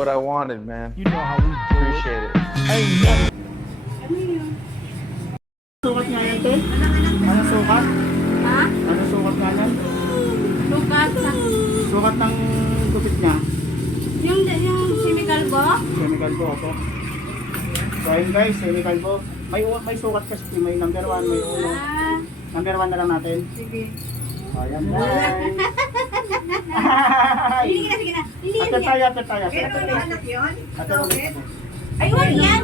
what I wanted, man. You know how we do it. Appreciate it. Ay, sukat nga yan, te? Ano sukat? Ha? Ano sukat nga yan? Lukat sa... Sukat ng gupit niya. Yung chemical ba? Chemical po ako. So ayun guys, chemical po. May sukat kasi, may number 1, may uno. Ah, Number 1 na lang natin. sige. Ayan guys. Hindi na, sige na. Hindi Ate na. tayo, ate tayo. Ito na anak yun? Ate ulit. Ay, wala yan.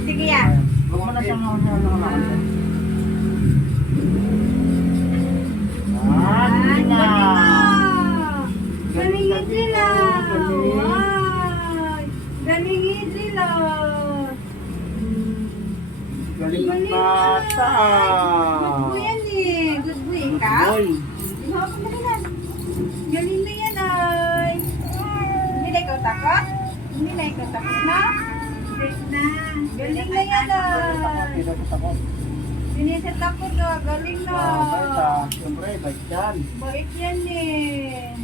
Sige yan. Huwag mo na siyang ano. Ah, hindi na. Galingin sila. Wow. Galingin sila. Galing ng bata. Good boy yan eh. Good boy. Ikaw? Boy. Ikaw ka malilan. Galing na yan ay. Hindi na ikaw takot? Hindi na ikaw takot na? Na. Galing na yan ay. Dito sa takot. Sinisit ako na. Galing na. Siyempre, bait yan. Bait yan eh.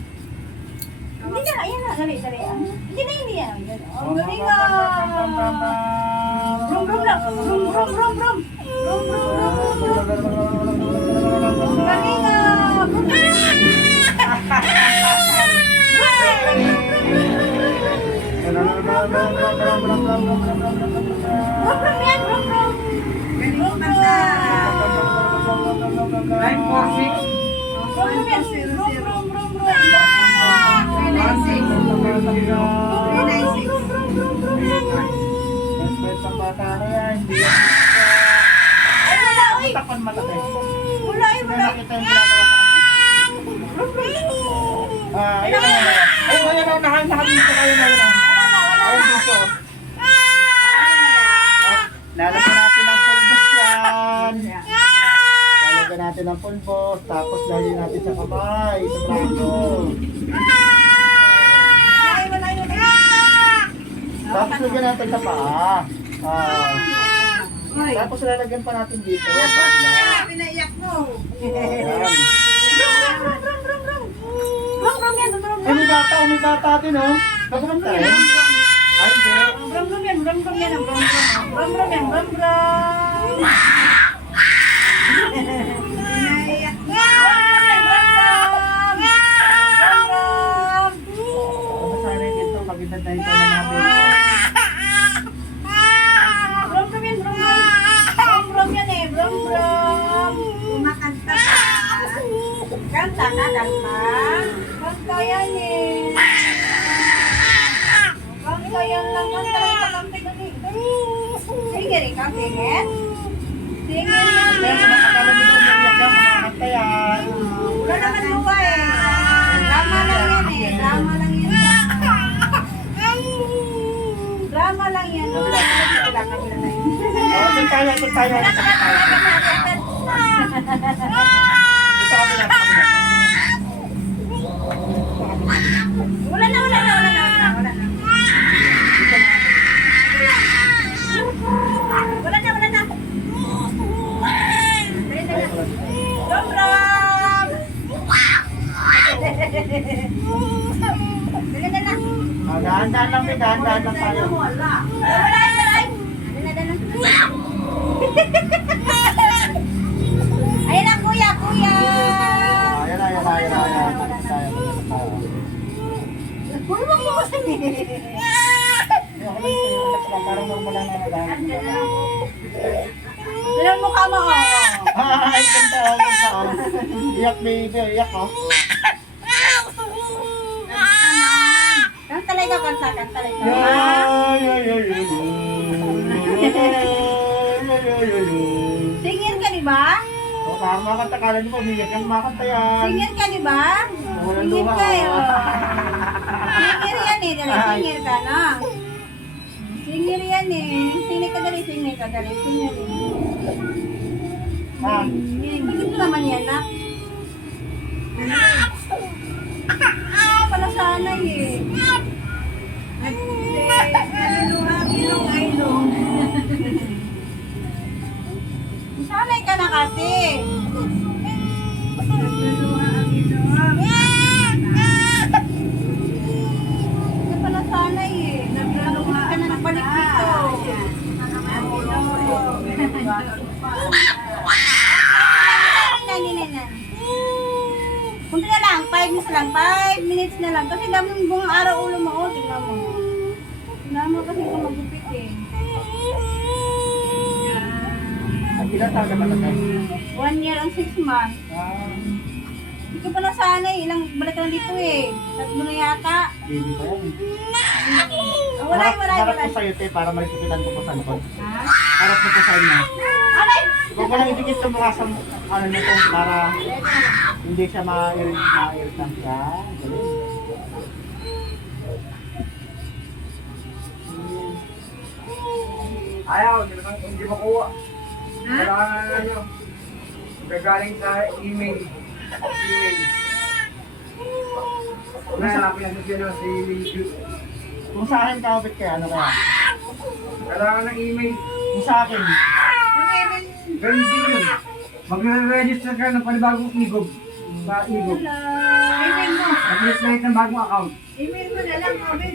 Hindi na. Ayan na. Dali, dali. Hindi na, hindi yan. Oh, galing na. Brum, brum lang. Brum, brum, brum, brum. Brum, brum, brum, brum, brum. Galing na. Brum, brum yan. Brum, brum. Galing basta. 946. Brum, brum yan. Brum, brum, brum, brum. 396. Best ang bata na yan. Hindi yan. Ay, wala, uy. Takpan malaki. Wala, ay, May wala. nakita yung ginagawa sa akin. Ayun na. Ayun na. Nakadito kayo na yun. Ayun dito. Lalagyan natin ng pulbos yan. Lalagyan natin ng pulbos. Tapos lalagyan natin sa kamay. Sa braso. Tapos lagyan natin sa paa. Tapos lalagyan pa natin dito. Pinaiyak mo. Ayan. Brum, brum yan. Brum, Ay, may bata din, oh. Nakumanta rin. Ay, hindi. brum, brum yan. Brum, brum yan. Brum, brum. Brum, brum yan. Brum, brum. Pinaiyak mo. Ay, brum, brum. Brum, brum. Tapos sana dito, mag-itad na ito na natin. Brum, brum yan. Brum, brum. Brum, brum yan eh. Brum, brum. Kumakanta ka. Kanta ka, kanta. Kanta yan eh. Kanta yan lang. Kanta lang sa kanta gani. Sige rin ka, sige. Sige yan. Kaya akala nyo na umiyak yan, kumakanta yan. Wala naman luwa eh. Drama lang yan eh. Drama lang yan. Drama lang yan. Wala ka kabila na yun. Oh, ito tayo. Ito kami na. Wala na. Wala na. Rom, rom. Dali na lang. Dahan-dahan lang, may dahan-dahan lang tayo. Wala. Dali na. Ayan na, kuya. Ayan na. Pulwang mo kasi. Parang normal lang na nadahan. Ilang mukha mo, Ay, ganda. Iyak, baby. Iyak, oh. Kanta lang ikaw, kanta lang ikaw. Singer ka, di ba? Oh, parang makanta. Kala niyo pa, umiyak yan. Makanta yan. Singer ka, di ba? Walang Singer luha. ka, Singer yan eh, dali. Singer ka na. Singer yan eh. Singer ka, dali. Singer eh. Ah, Bakit mo naman yan, na? Pala sana eh. Sanay ka na kasi. lang. Kasi dami yung buong araw ulo mo. Oh, tingnan mo. Tingnan mo kasi kung magupit eh. At ilan taon ka ba tatay? 1 year and 6 months. Hindi ko pa nasanay. Ilang balik ka na dito eh. 3 na yata. Baby pa yan. Waray. Harap ko sa'yo, te, para malisipitan ko po sa likod. Ha? Harap ko po sa inyo. Aray! Huwag mo lang idikit sa mukha sa ano nito para hindi siya ma-irritant siya. Galing. Ayaw, hindi makuha. Kailangan na nyo. Gagaling sa email. Hanapin natin sila si YouTube. Kung sa akin kapit kaya, ano kaya? Kailangan ng email. Kung sa akin, Ganun din yun. Magre-register ka ng panibagong igog. Sa igog. Email mo. Mag-create ng bagong account. Email mo na lang, Robin.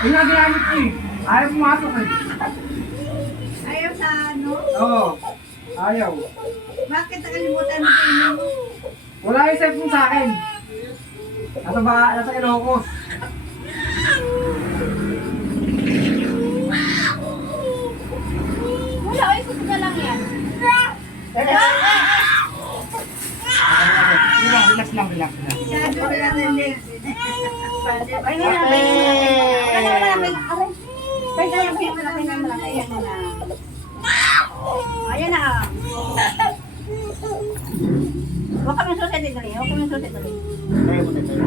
Ayun ang ginamit ko eh. Ayaw pumasok eh. Ayaw sa ano? Oo. Ayaw. Bakit nakalimutan mo sa email mo? Wala yung cellphone sa akin. Nasa Ilocos. Wala, ay gusto na lang yan. relax lang. Sabi ko lang ng legs. Ay, nga na. Wala. Pwede na yung malaki. Ayan na. Ayan na. Huwag kami susi dali. Tayo mo, tayo.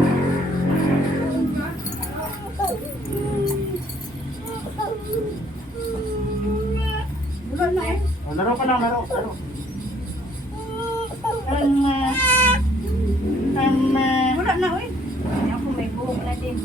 Wala na eh. Oh, laro ka lang, laro. Wala na eh. Ayan ko may buhok na din.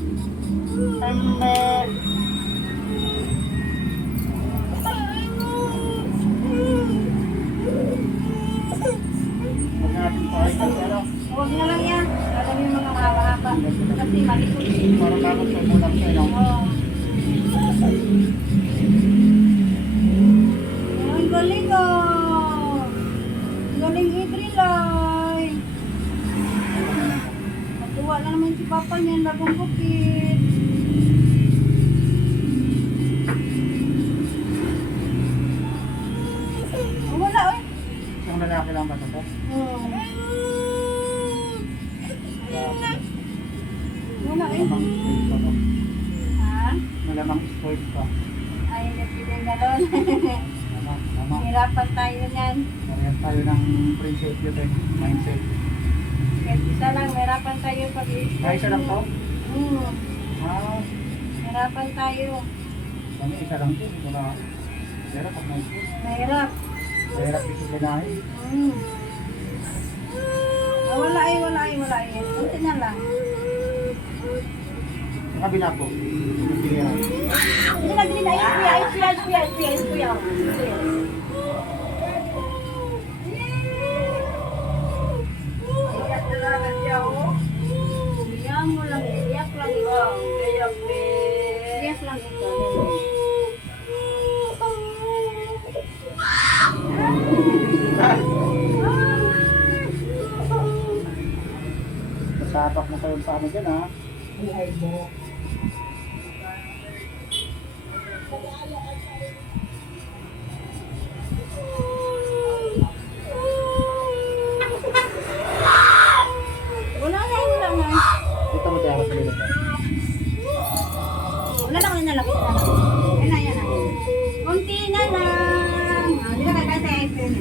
Huwag natin pa ay pero Huwag na lang yan. Alam yung mga mahaba-haba. Kasi malikot eh. parang takot sa mulang sa'yo. Oo. Ang galing ah. Galing Idrilay. Natuwa na naman si Papa niyan. Labang bukit. Oh, wala eh. Isang lalaki lang ba ito? Oo. Wala eh. Malamang spoiled pa to. Ha? Malamang spoiled pa. Ay, nagpilin galon. Tama. Hirapan tayo niyan. Parehas tayo ng prinsipyo to. Mindset. Kahit isa lang, hirapan tayo pag-iisip. Ay, isa lang to? Ah, Hirapan tayo. kami isa lang to. Wala. Pero pag may Mahirap. mahirap disiplinahin. Wala eh. Kunti na lang. Sa kabila po. Pilihan. Hindi na green. Ayos kuya. Iyak na lang siya, oh. Iyak mo lang. Iyak lang ito. Iyak lang ito. Tapak mo kayo sa ano dyan ha. Wala na. Dito mo tayo sa dito. Wala na. Yan na. Kunti na lang. Hindi na kaya sa iPhone.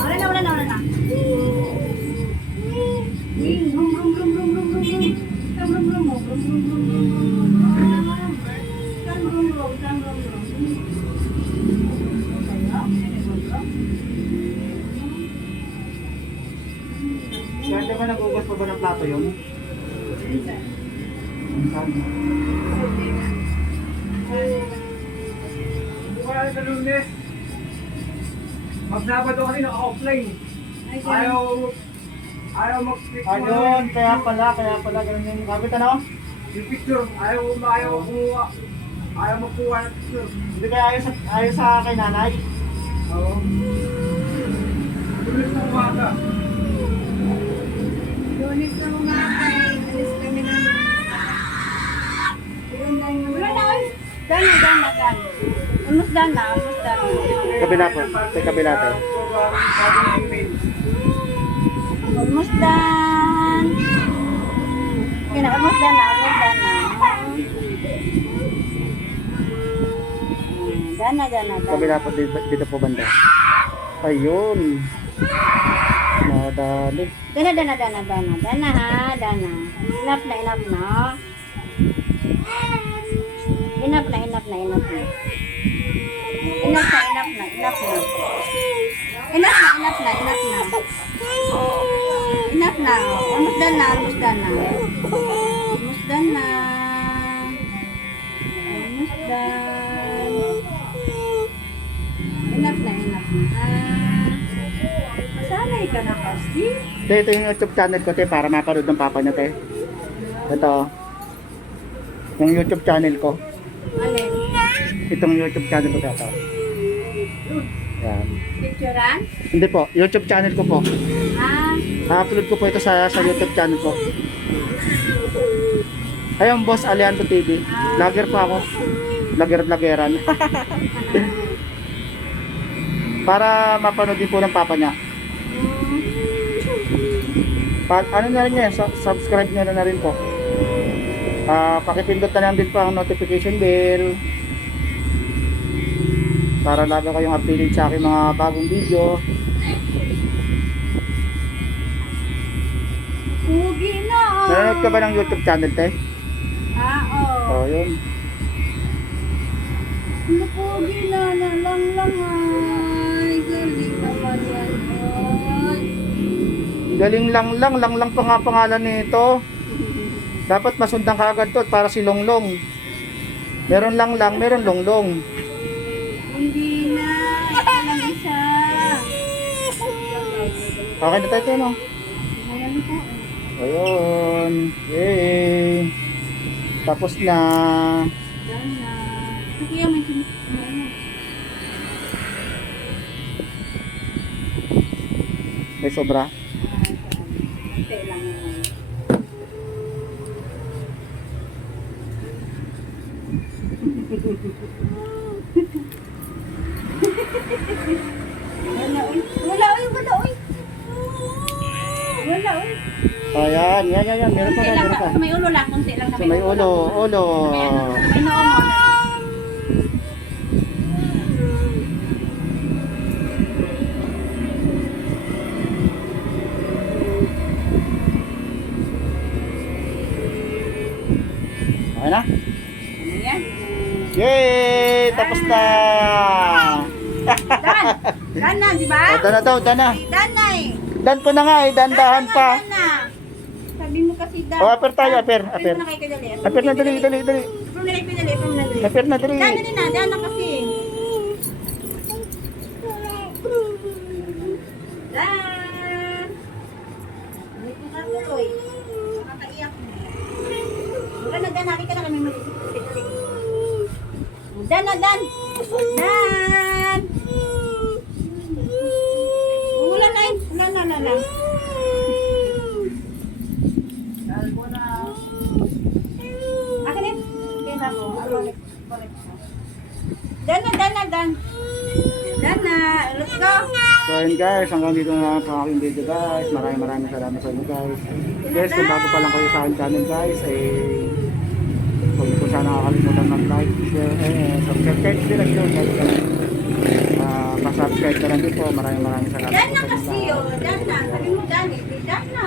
Wala na. Kaya di ba nagugas pa ba ng plato yun? Minsan. Wala sa Lunes. Magsabado kasi naka-offline. Ayaw mag-click mo. Ayun, kaya pala, ganun yung gamit ano? Yung picture, ayaw kumuha. Ayaw magkuha ng picture. Hindi kaya ayaw sa kay nanay? Oo. Lunes na umaga. Lunes na umaga, alis kami ng Dana, dana, dana. Almost dana, almost dana. Kabila po. Sa kabila tayo. Almost done. Okay na, almost done na, almost done na. Dana, dana, dana. Kabila po. Dito po banda. Ayun. Madali. Dana, dana, dana, dana. Dana ha, dana. Enough na, enough na. Enough na, enough na, enough na. Enough na, enough na, enough na. Enough na, enough na, enough na. Enough na. Almost done na, almost done na. Almost done na. Almost done. Enough na, enough na. Sanay ka na kasi. Ito yung YouTube channel ko, te, para mapanood ng papa niya, te. Ito. Yung YouTube channel ko. Alin? Itong YouTube channel ko, te. Yan. Picturean? Hindi po, YouTube channel ko po. Ah, I-upload ko po ito sa YouTube channel ko. Ayun, Boss Alejandro TV. Vlogger po ako. Vlogger-vloggeran. Para mapanood din po ng papa niya. Ano na rin yan, subscribe nyo na rin po. Pakipindot na lang din po ang notification bell. Para lalo kayong updated sa aking mga bagong video. pugi na. Nanonood ka ba ng YouTube channel, te? Ah, oo. Oh, yun. Pugi na, lang ay. Galing naman yan. Ay. Galing lang pa nga pangalan nito. Dapat masundan ka agad to para si Longlong. Meron lang, meron Longlong. Hindi na. Ito lang isa. Okay na tayo, no? Ayan po. Ayun. Yay. Tapos na. Done na. Kuya, may ano. May sobra. Ate lang yan. Wala, uy. Wala, uy. Wala, uy. Wala, uy. Ayan, yan. Meron pa Kunti na, lang, meron pa. sa may ulo lang. Kunti lang sa So may ulo. May ano, may noo mo. Okay na? Ano yan? Yay! Tapos na! Dan! Dan na, di ba? O, dan na daw, dan na. Dan na eh. Dan ko na nga eh, dandahan pa. Dan na. Sabi mo kasi dan. O, aper tayo, aper. Aper mo na kayo kadali. Aper na, dali. Aper mo na kayo kadali. Aper mo na dali. Aper na, dali. Dan na din na. Dan na kasi. Dan! Hindi ko na tuloy. Makakaiyak mo. Wala na, Dan. Hari ka na kami mag-isip. Dan na, Dan! Dan! Wala na yun. Wala na. Akin yun. Kaya mo. Dan na. Dan na. Let's go. So yun guys, hanggang dito na lang ang aking video guys. Maraming salamat sa inyo guys. Guys, kung bago pa lang kayo sa aking channel guys, huwag niyo po sana nakakalimutan mag-like, share, subscribe kahit hindi lang yun guys. Pa-subscribe ka lang din po. Maraming salamat Dan po na sa inyo kasi guys. yun. Dan na. Sabi mo Dan eh. Dan na.